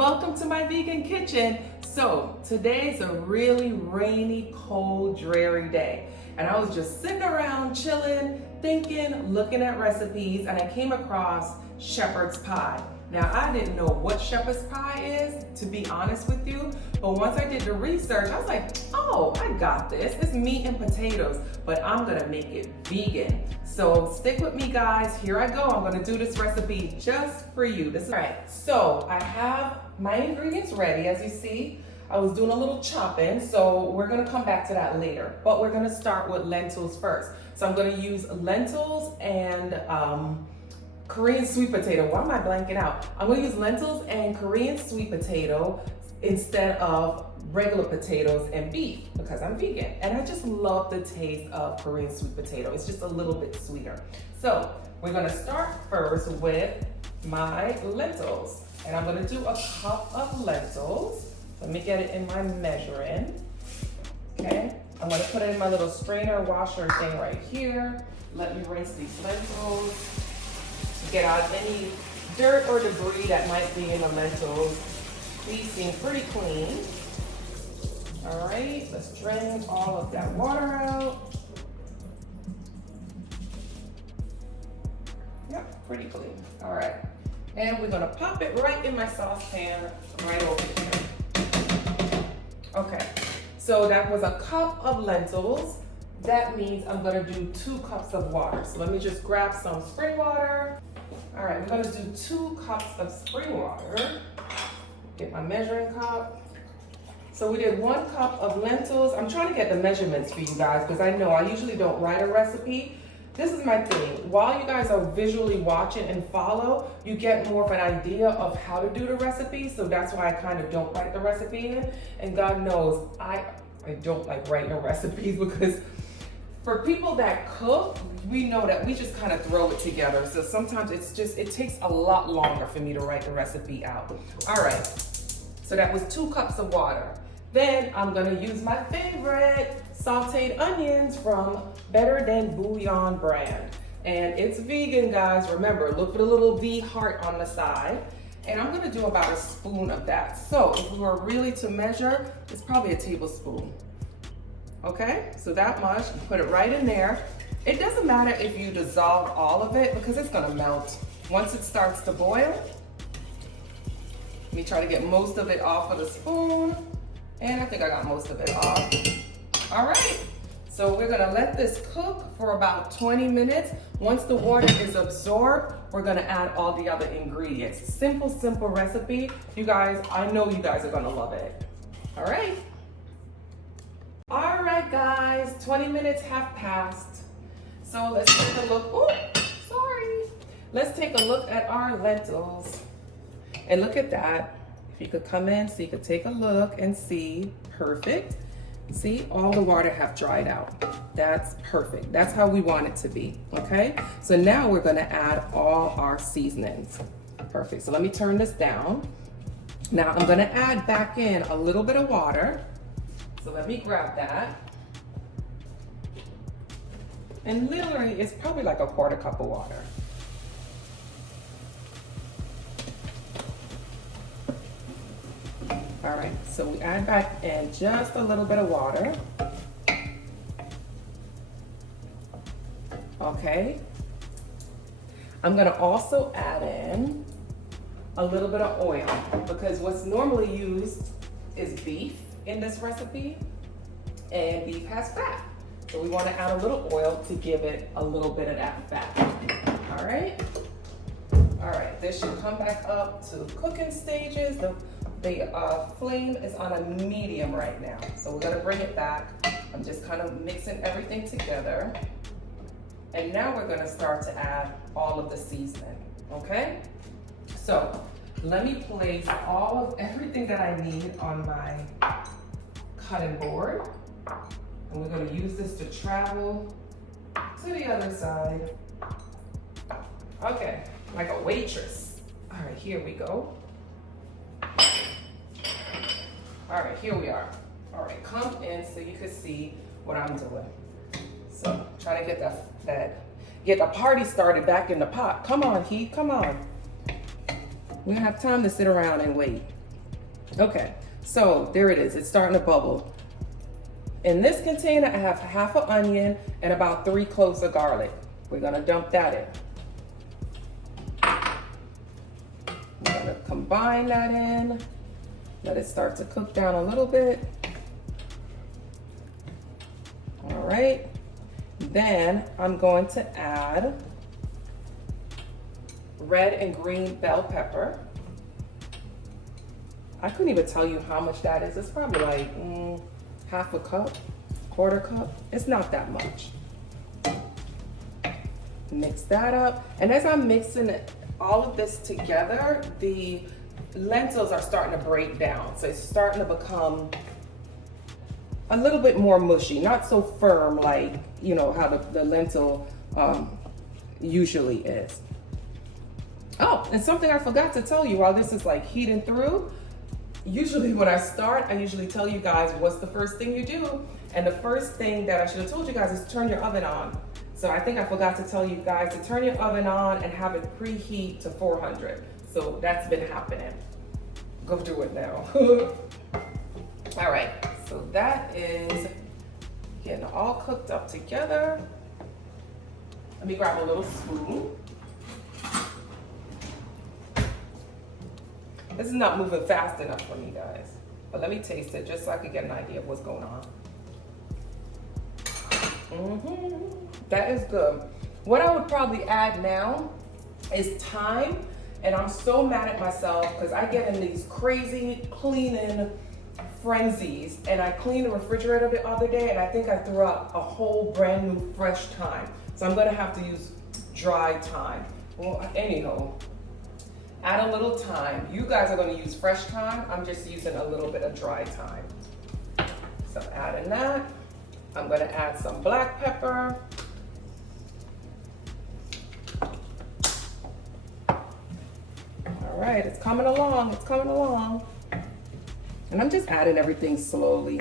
welcome to my vegan kitchen. So today's a really rainy, cold, dreary day. And I was just sitting around chilling, thinking, looking at recipes, and I came across shepherd's pie. Now, I didn't know what shepherd's pie is, to be honest with you, but once I did the research, I was like, oh, I got this. It's meat and potatoes, but I'm gonna make it vegan. So stick with me, guys. Here I go. I'm gonna do this recipe just for you. All right, so I have my ingredients ready. As you see, I was doing a little chopping, so we're gonna come back to that later, but we're gonna start with lentils first. So I'm gonna use lentils and Korean sweet potato. Why am I blanking out? I'm gonna use lentils and Korean sweet potato instead of regular potatoes and beef because I'm vegan. And I just love the taste of Korean sweet potato. It's just a little bit sweeter. So we're gonna start first with my lentils. And I'm gonna do a cup of lentils. Let me get it in my measuring. Okay, I'm gonna put it in my little strainer washer thing right here. Let me rinse these lentils. Get out any dirt or debris that might be in the lentils. These seem pretty clean. All right, let's drain all of that water out. Yep, pretty clean. All right, and we're gonna pop it right in my saucepan right over here. Okay, so that was a cup of lentils. That means I'm gonna do 2 cups of water. So let me just grab some spring water. All right, we're gonna do 2 cups of spring water. Get my measuring cup. So we did 1 cup of lentils. I'm trying to get the measurements for you guys because I know I usually don't write a recipe. This is my thing. While you guys are visually watching and follow, you get more of an idea of how to do the recipe. So that's why I kind of don't write the recipe in. And God knows, I don't like writing recipes because for people that cook, we know that we just kind of throw it together. So sometimes it takes a lot longer for me to write the recipe out. All right, so that was 2 cups of water. Then I'm gonna use my favorite sauteed onions from Better Than Bouillon brand. And it's vegan, guys. Remember, look for the little V heart on the side. And I'm gonna do about a spoon of that. So if we were really to measure, it's probably a tablespoon. Okay, so that much, you put it right in there. It doesn't matter if you dissolve all of it because it's gonna melt. Once it starts to boil, let me try to get most of it off of the spoon. And I think I got most of it off. All right, so we're gonna let this cook for about 20 minutes. Once the water is absorbed, we're gonna add all the other ingredients. Simple, simple recipe. You guys, I know you guys are gonna love it. All right. All right, guys, 20 minutes have passed. So let's take a look. Oh, sorry. Let's take a look at our lentils. And look at that. If you could come in so you could take a look and see, perfect. See, all the water have dried out. That's perfect. That's how we want it to be, okay? So now we're gonna add all our seasonings. Perfect, so let me turn this down. Now I'm gonna add back in a little bit of water. So let me grab that. And literally, it's probably like a 1/4 cup of water. All right, so we add back in just a little bit of water. Okay. I'm gonna also add in a little bit of oil because what's normally used is beef in this recipe, and beef has fat. So we want to add a little oil to give it a little bit of that fat. All right. All right, this should come back up to cooking stages. The flame is on a medium right now. So we're gonna bring it back. I'm just kind of mixing everything together. And now we're gonna start to add all of the seasoning, okay? So let me place all of everything that I need on my cutting board. And we're gonna use this to travel to the other side. Okay, like a waitress. All right, here we go. All right, here we are. All right, come in so you can see what I'm doing. So try to get the party started back in the pot. Come on, Heath, come on. We don't have time to sit around and wait. Okay, so there it is. It's starting to bubble. In this container, I have half an onion and about 3 cloves of garlic. We're gonna dump that in. We're gonna combine that in. Let it start to cook down a little bit. All right. Then I'm going to add red and green bell pepper. I couldn't even tell you how much that is. It's probably like half a cup, quarter cup. It's not that much. Mix that up. And as I'm mixing all of this together, the lentils are starting to break down. So it's starting to become a little bit more mushy, not so firm like, you know, how the lentil usually is. Oh, and something I forgot to tell you while this is like heating through. Usually when I start, I usually tell you guys what's the first thing you do. And the first thing that I should have told you guys is turn your oven on. So I think I forgot to tell you guys to turn your oven on and have it preheat to 400. So that's been happening. Go do it now. All right, so that is getting all cooked up together. Let me grab a little spoon. This is not moving fast enough for me, guys. But let me taste it just so I can get an idea of what's going on. That is good. What I would probably add now is thyme. And I'm so mad at myself because I get in these crazy cleaning frenzies. And I cleaned the refrigerator the other day and I think I threw out a whole brand new fresh thyme. So I'm gonna have to use dry thyme. Well, anyhow. Add a little thyme. You guys are going to use fresh thyme. I'm just using a little bit of dry thyme. So adding that. I'm going to add some black pepper. All right, it's coming along. It's coming along. And I'm just adding everything slowly.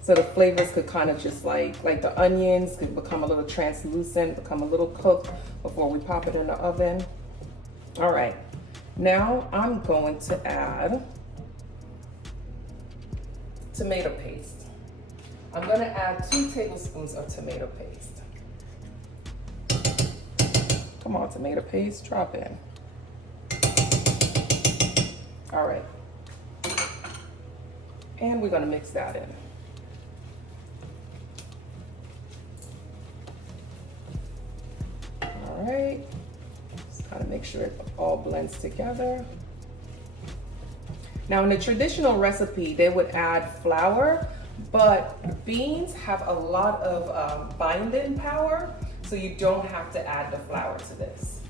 So the flavors could kind of just like the onions could become a little translucent, become a little cooked before we pop it in the oven. All right. Now I'm going to add tomato paste. I'm going to add 2 tablespoons of tomato paste. Come on, tomato paste, drop in. All right. And we're going to mix that in. All right. Kind of make sure it all blends together. Now in the traditional recipe, they would add flour, but beans have a lot of binding power, so you don't have to add the flour to this.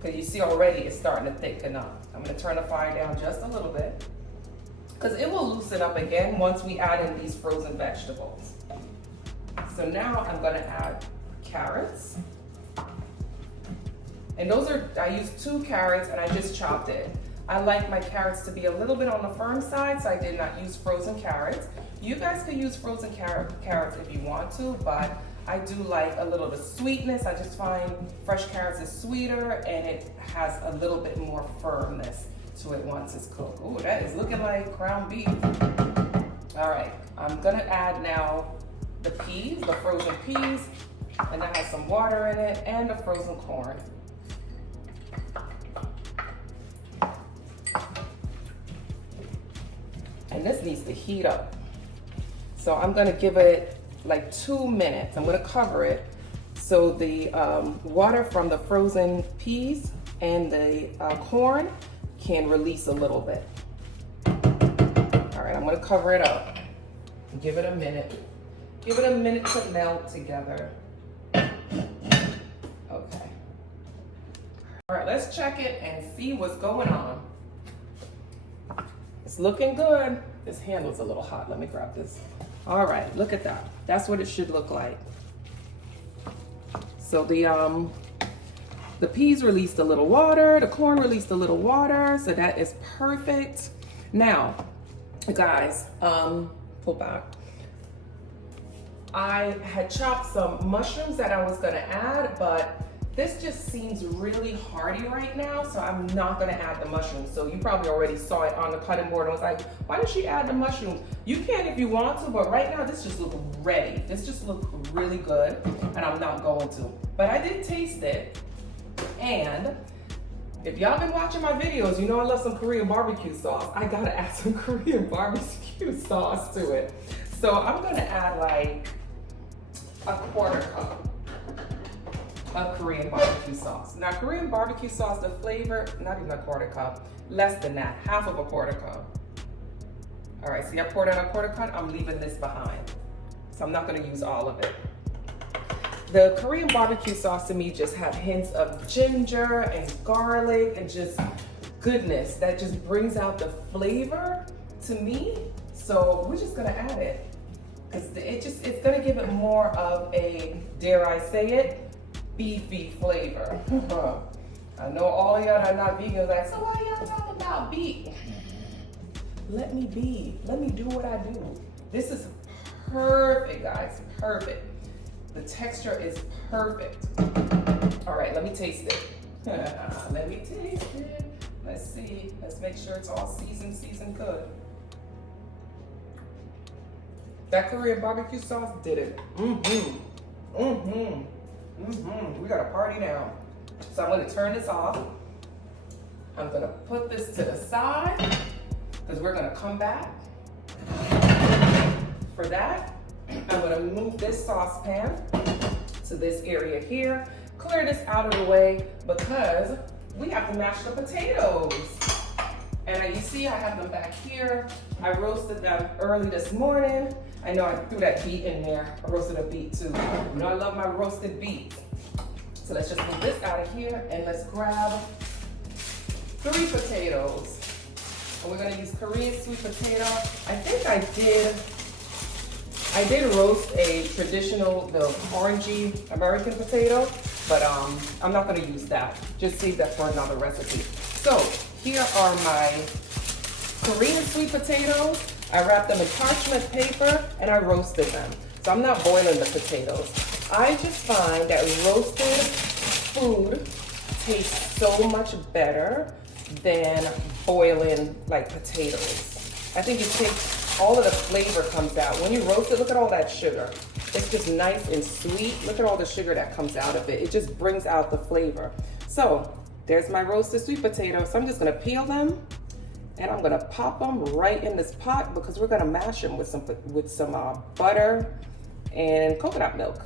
Because you see already it's starting to thicken up. I'm gonna turn the fire down just a little bit, because it will loosen up again once we add in these frozen vegetables. So now I'm gonna add carrots. And those are, I used 2 carrots and I just chopped it. I like my carrots to be a little bit on the firm side, so I did not use frozen carrots. You guys could use frozen carrots if you want to, but I do like a little bit of sweetness. I just find fresh carrots is sweeter and it has a little bit more firmness to it once it's cooked. Ooh, that is looking like ground beef. All right, I'm gonna add now the peas, the frozen peas, and that has some water in it, and the frozen corn. And this needs to heat up. So I'm gonna give it like 2 minutes. I'm gonna cover it so the water from the frozen peas and the corn can release a little bit. All right, I'm gonna cover it up. Give it a minute. Give it a minute to melt together. Okay. All right, let's check it and see what's going on. It's looking good. This handle's a little hot. Let me grab this. All right, look at that. That's what it should look like. So the peas released a little water, the corn released a little water, so that is perfect. Now, guys, pull back. I had chopped some mushrooms that I was gonna add, but This just seems really hearty right now, so I'm not gonna add the mushrooms. So you probably already saw it on the cutting board and was like, why did she add the mushrooms? You can if you want to, but right now this just looks ready. This just looks really good, and I'm not going to. But I did taste it, and if y'all been watching my videos, you know I love some Korean barbecue sauce. I gotta add some Korean barbecue sauce to it. So I'm gonna add like a 1/4 cup of Korean barbecue sauce. Now Korean barbecue sauce, the flavor, not even a 1/4 cup, less than that, half of a 1/4 cup. All right, see I poured out a 1/4 cup, I'm leaving this behind. So I'm not gonna use all of it. The Korean barbecue sauce to me just have hints of ginger and garlic and just goodness that just brings out the flavor to me. So we're just gonna add it. Because it's gonna give it more of a, dare I say it, beefy flavor. I know all y'all that are not vegan are like, so why y'all talking about beef? Let me be, let me do what I do. This is perfect, guys, perfect. The texture is perfect. All right, let me taste it. Let me taste it. Let's see, let's make sure it's all seasoned good. That Korean barbecue sauce did it. We got a party now. So I'm gonna turn this off. I'm gonna put this to the side because we're gonna come back for that. I'm gonna move this saucepan to this area here, clear this out of the way because we have to mash the potatoes. And you see I have them back here. I roasted them early this morning. I know I threw that beet in there. I roasted a beet too. You know I love my roasted beet. So let's just move this out of here and let's grab 3 potatoes. And we're gonna use Korean sweet potato. I think I did roast a traditional, the orangey American potato, but I'm not gonna use that. Just save that for another recipe. So here are my Korean sweet potatoes. I wrapped them in parchment paper and I roasted them. So I'm not boiling the potatoes. I just find that roasted food tastes so much better than boiling like potatoes. I think it takes, all of the flavor comes out. When you roast it, look at all that sugar. It's just nice and sweet. Look at all the sugar that comes out of it. It just brings out the flavor. So there's my roasted sweet potatoes. So I'm just gonna peel them and I'm gonna pop them right in this pot because we're gonna mash them with some butter and coconut milk.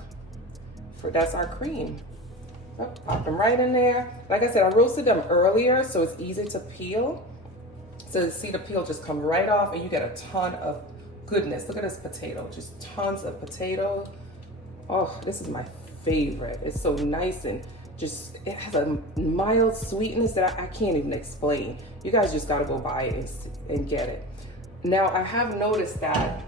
That's our cream. So pop them right in there. Like I said, I roasted them earlier, so it's easy to peel. So you see the peel just come right off and you get a ton of goodness. Look at this potato, just tons of potato. Oh, this is my favorite. It's so nice and just, it has a mild sweetness that I can't even explain. You guys just gotta go buy it and get it. Now, I have noticed that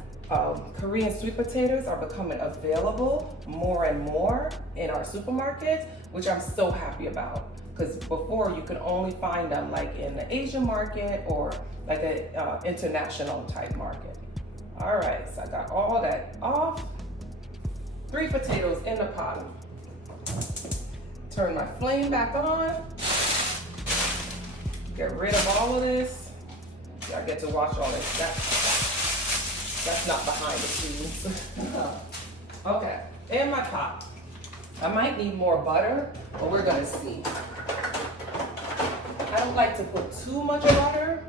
Korean sweet potatoes are becoming available more and more in our supermarkets, which I'm so happy about. Because before you could only find them like in the Asian market or like an international type market. All right, so I got all that off. 3 potatoes in the pot. Turn my flame back on. Get rid of all of this. I get to watch all this. That's not behind the scenes. Okay, in my pot. I might need more butter, but we're gonna see. I don't like to put too much butter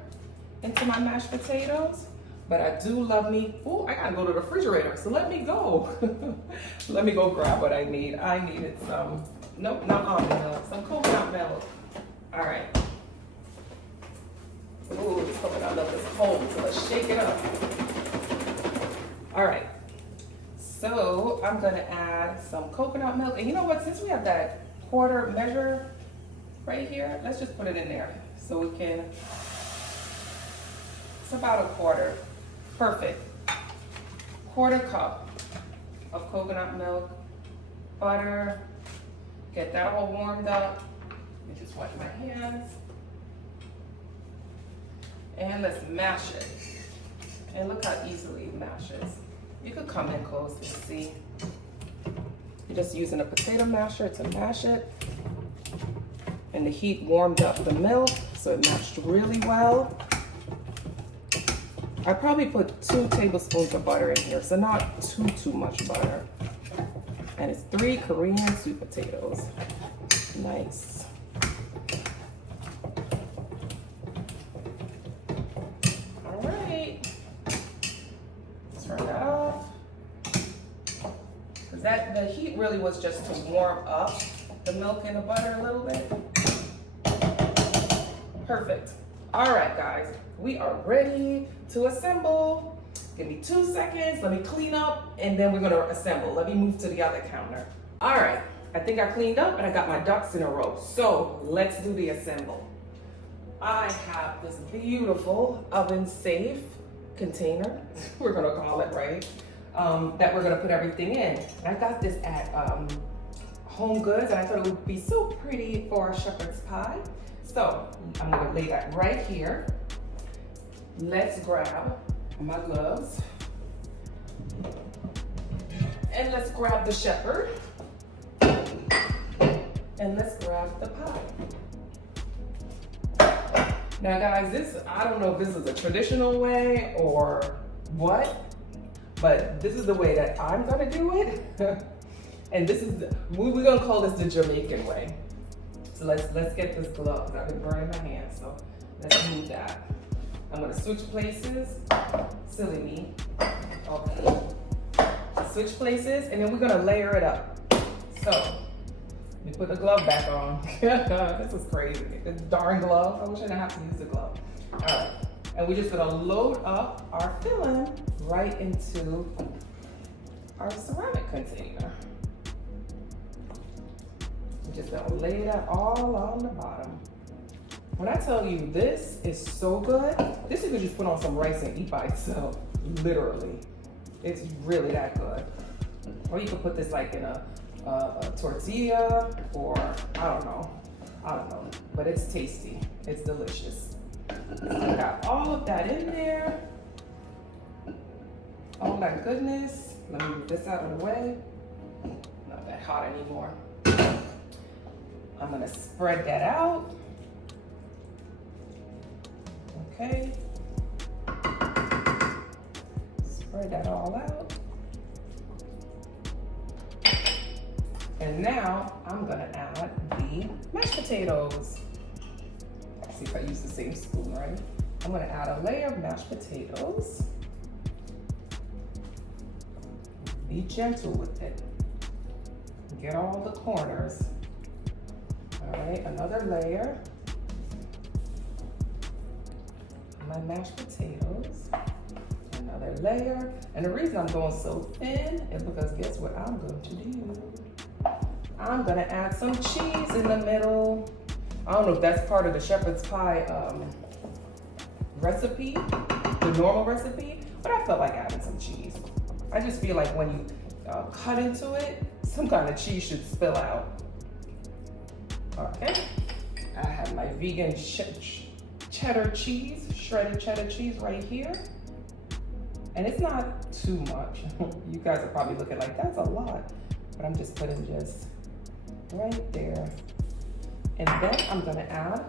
into my mashed potatoes, but I do love me. Oh, I gotta go to the refrigerator, so let me go. Let me go grab what I need. I needed some, nope, not almond milk, some coconut milk. All right. Ooh, this coconut milk is cold, so let's shake it up. All right. So I'm gonna add some coconut milk. And you know what, since we have that quarter measure right here, let's just put it in there. So we can, it's about a quarter, perfect. 1/4 cup of coconut milk, butter, get that all warmed up. Let me just wash my hands. And let's mash it. And look how easily it mashes. You could come in close and see. You're just using a potato masher to mash it. And the heat warmed up the milk, so it matched really well. I probably put 2 tablespoons of butter in here, so not too much butter. And it's 3 Korean sweet potatoes. Nice. All right. Turn that off. Because the heat really was just to warm up the milk and the butter a little bit. Perfect. All right, guys, we are ready to assemble. Give me 2 seconds. Let me clean up, and then we're gonna assemble. Let me move to the other counter. All right, I think I cleaned up and I got my ducks in a row. So let's do the assemble. I have this beautiful oven-safe container, we're gonna call it, right? That we're gonna put everything in. And I got this at Home Goods, and I thought it would be so pretty for a shepherd's pie. So I'm gonna lay that right here. Let's grab my gloves. And let's grab the shepherd. And let's grab the pie. Now guys, I don't know if this is a traditional way or what, but this is the way that I'm gonna do it. And this is, we're gonna call this the Jamaican way. So let's get this glove. I've been burning my hands, so let's move that. I'm gonna switch places. Silly me. Okay. Switch places, and then we're gonna layer it up. So, let me put the glove back on. This is crazy. This darn glove. I wish I didn't have to use the glove. All right, and we're just gonna load up our filling right into our ceramic container. Just gonna lay that all on the bottom. When I tell you this is so good, this you could just put on some rice and eat by itself, literally. It's really that good. Or you could put this like in a tortilla, or I don't know, but it's tasty, it's delicious. So I got all of that in there. Oh my goodness, let me move this out of the way. Not that hot anymore. I'm gonna spread that out. Okay. Spread that all out. And now I'm gonna add the mashed potatoes. Let's see if I use the same spoon, right? I'm gonna add a layer of mashed potatoes. Be gentle with it. Get all the corners. All right, another layer. My mashed potatoes. Another layer. And the reason I'm going so thin is because guess what I'm going to do? I'm gonna add some cheese in the middle. I don't know if that's part of the shepherd's pie recipe, the normal recipe, but I felt like adding some cheese. I just feel like when you cut into it, some kind of cheese should spill out. Okay, I have my vegan cheddar cheese, shredded cheddar cheese right here. And it's not too much. You guys are probably looking like, that's a lot. But I'm just putting just right there. And then I'm gonna add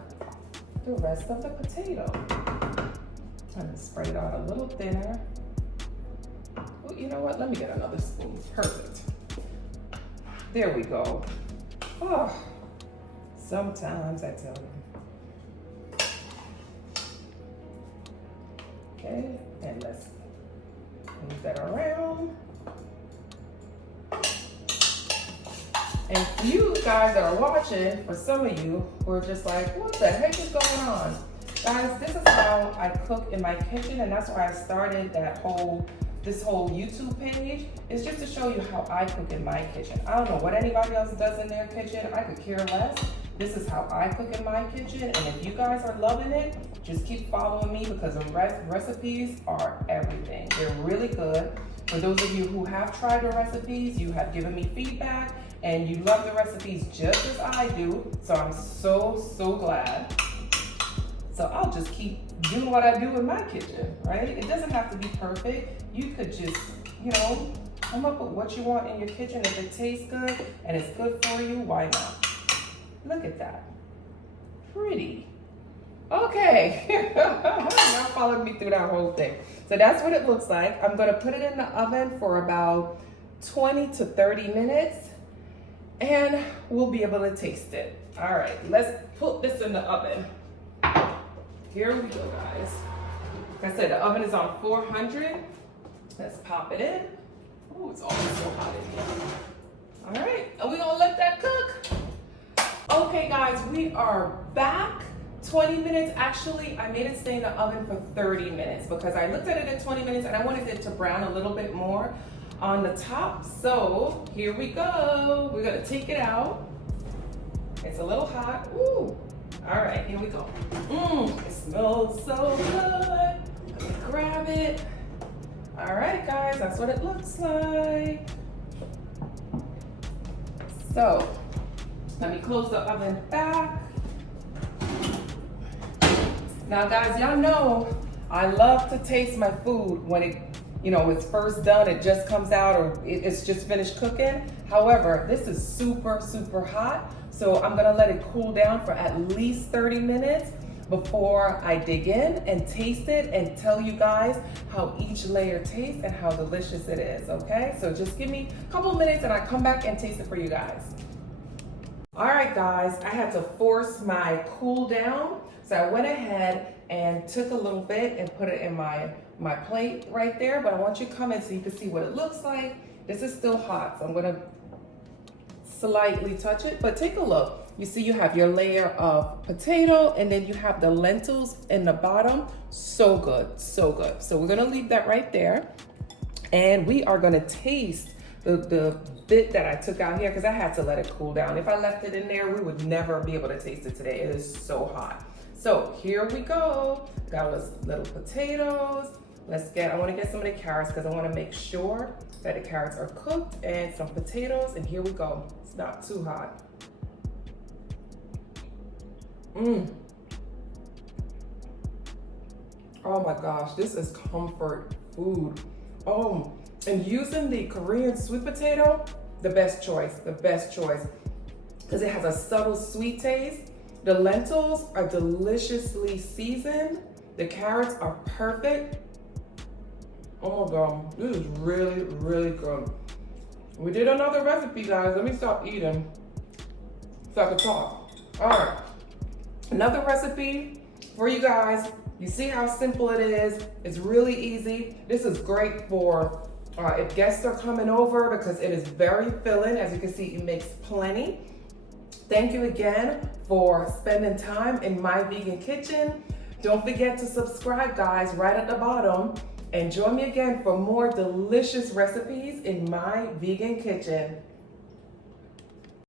the rest of the potato. I'm gonna spread it out a little thinner. Well, you know what? Let me get another spoon. Perfect. There we go. Oh, sometimes I tell you. Okay, and let's move that around. And for you guys that are watching, for some of you who are just like, what the heck is going on? Guys, this is how I cook in my kitchen, and that's why I started this whole YouTube page, is just to show you how I cook in my kitchen. I don't know what anybody else does in their kitchen. I could care less. This is how I cook in my kitchen, and if you guys are loving it, just keep following me because the recipes are everything. They're really good. For those of you who have tried the recipes, you have given me feedback, and you love the recipes just as I do, so I'm so glad. So I'll just keep doing what I do in my kitchen, right? It doesn't have to be perfect. You could just, come up with what you want in your kitchen. If it tastes good and it's good for you, why not? Look at that. pretty. Okay, y'all followed me through that whole thing. So that's what it looks like. I'm gonna put it in the oven for about 20 to 30 minutes and we'll be able to taste it. All right, let's put this in the oven. Here we go, guys. Like I said, the oven is on 400. Let's pop it in. Oh, it's always so hot in here. All right, and we're gonna let that cook. Okay, guys, we are back. 20 minutes. Actually, I made it stay in the oven for 30 minutes because I looked at it at 20 minutes and I wanted it to brown a little bit more on the top. So here we go. We're gonna take it out. It's a little hot. Ooh. All right, here we go. It smells so good. Let me grab it. All right, guys, that's what it looks like. So let me close the oven back. Now, guys, y'all know I love to taste my food when it's first done, it just comes out, or it's just finished cooking. However, this is super, super hot. So I'm gonna let it cool down for at least 30 minutes before I dig in and taste it and tell you guys how each layer tastes and how delicious it is, okay? So just give me a couple minutes and I come back and taste it for you guys. All right, guys, I had to force my cool down. So I went ahead and took a little bit and put it in my plate right there, but I want you to come in so you can see what it looks like. This is still hot, so I'm gonna slightly touch it, but take a look. You see you have your layer of potato and then you have the lentils in the bottom. So good, so good. So we're gonna leave that right there and we are gonna taste the bit that I took out here because I had to let it cool down. If I left it in there, we would never be able to taste it today. It is so hot. So here we go. Got our little potatoes. I wanna get some of the carrots because I wanna make sure that the carrots are cooked and some potatoes, and here we go. It's not too hot. Oh my gosh, this is comfort food. Oh, and using the Korean sweet potato, the best choice, because it has a subtle sweet taste. The lentils are deliciously seasoned. The carrots are perfect. Oh my God, this is really, really good. We did another recipe, guys. Let me stop eating so I can talk. All right, another recipe for you guys. You see how simple it is. It's really easy. This is great for if guests are coming over because it is very filling. As you can see, it makes plenty. Thank you again for spending time in my vegan kitchen. Don't forget to subscribe, guys, right at the bottom. And join me again for more delicious recipes in my vegan kitchen.